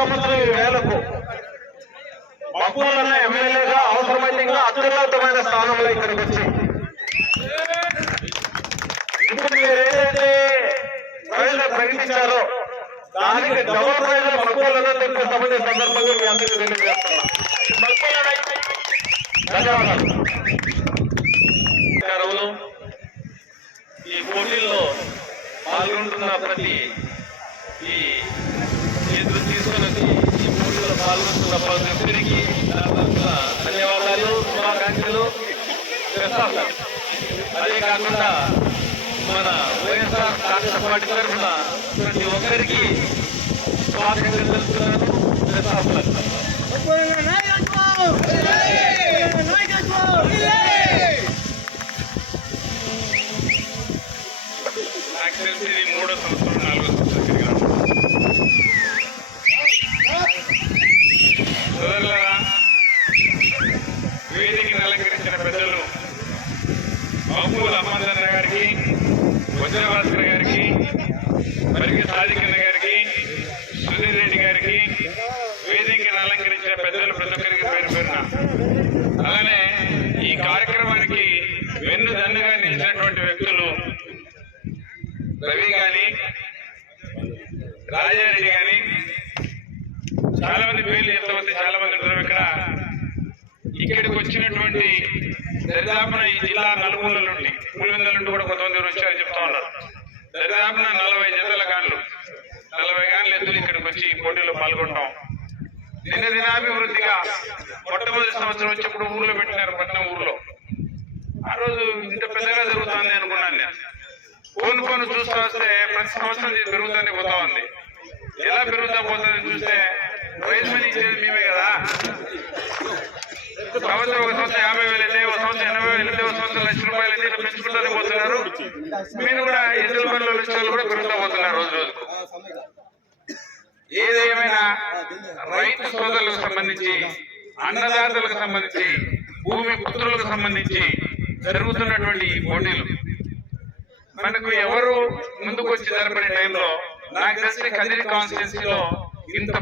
సంవత్సరం వేలకు మక్కువన్న ఎమ్మెల్యేగా అవసరమైతే ఇంకా అత్యున్నతమైన స్థానంలో ఇక్కడికి వచ్చి. ఇప్పుడు మీరు ఏదైతే ప్రజలు ప్రకటించారో దానికి డబుల్ ప్రైజ్ మక్కువలను సమయ సందర్భంగా మీ అందరికీ తెలియజేస్తున్నాను. ధన్యవాదాలు. ఈ పోటీల్లో పాల్గొంటున్న ప్రతి ఈ పాల్గొంటున్న ధన్యవాదాలు శుభాకాంక్షలు చేస్తాను అదే కాకుండా మన వైఎస్ఆర్ కాంగ్రెస్ పార్టీ తరఫున ప్రతి ఒక్కరికి స్వాగతం తెలుపుతున్నాను నాకు తెలిసి ఇది మూడో సంవత్సరం తిరిగినాం సోదరులారా వేదికను అలంకరించిన పెద్దలు బాబుల గారికి వజ్రభాస్కర్ గారికి మరికి సాధికన్న గారికి సుధీర్ రెడ్డి గారికి వేదికను అలంకరించిన పెద్దలు ప్రతి ఒక్కరికి పేరు పేరున. అలానే ఈ కార్యక్రమానికి వెన్ను దన్నుగా నిలిచినటువంటి వ్యక్తులు రవి గాని రాజారెడ్డి గాని చాలా మంది పేర్లు చెప్తామంటే చాలా మంది ఉంటారు. ఇక్కడ ఇక్కడికి వచ్చినటువంటి దరిదాపున ఈ జిల్లా నలుమూల నుండి పులివెందుల నుండి కూడా కొంతమంది వచ్చారు చెప్తా ఉన్నారు. దరిదాపున నలభై జతల గాన్లు నలభై గాన్లు ఎద్దులు ఇక్కడికి వచ్చి ఈ పోటీలో పాల్గొంటాం? నిన్న దినాభివృద్ధిగా మొట్టమొదటి సంవత్సరం వచ్చినప్పుడు ఊర్లో పెట్టినారు పట్నం ఊర్లో. ఆ రోజు ఇంత పెద్దగా జరుగుతుంది అనుకున్నాను నేను. ఫోన్ ఫోన్ చూస్తూ వస్తే ప్రతి సంవత్సరం ఇది పెరుగుతూనే పోతా ఉంది. ఎలా పెరుగుతా పోతుంది చూస్తే ప్రైజ్ మనీ ఇచ్చేది మేమే కదా? సంవత్సరం ఒక సంవత్సరం యాభై వేలు అయితే నుంచి ఎనభై వేలు సంవత్సరం లక్ష రూపాయలు అయితే పెంచుకుంటూనే పోతున్నారు. మీరు కూడా ఎద్దుల పనుల లక్ష్యాలు కూడా పెరుగుతూ పోతున్నారు రోజు రోజుకు. ఏదేమైనా రైతు సోదరులకు సంబంధించి అన్నదాతలకు సంబంధించి భూమి పుత్రులకు సంబంధించి జరుగుతున్నటువంటి ఈ పోటీలు. మనకు ఎవరు ముందుకు వచ్చి జరపడే టైంలో నాకు తెలిసి కదిరి కాన్స్టిట్యున్సీలో ఇంత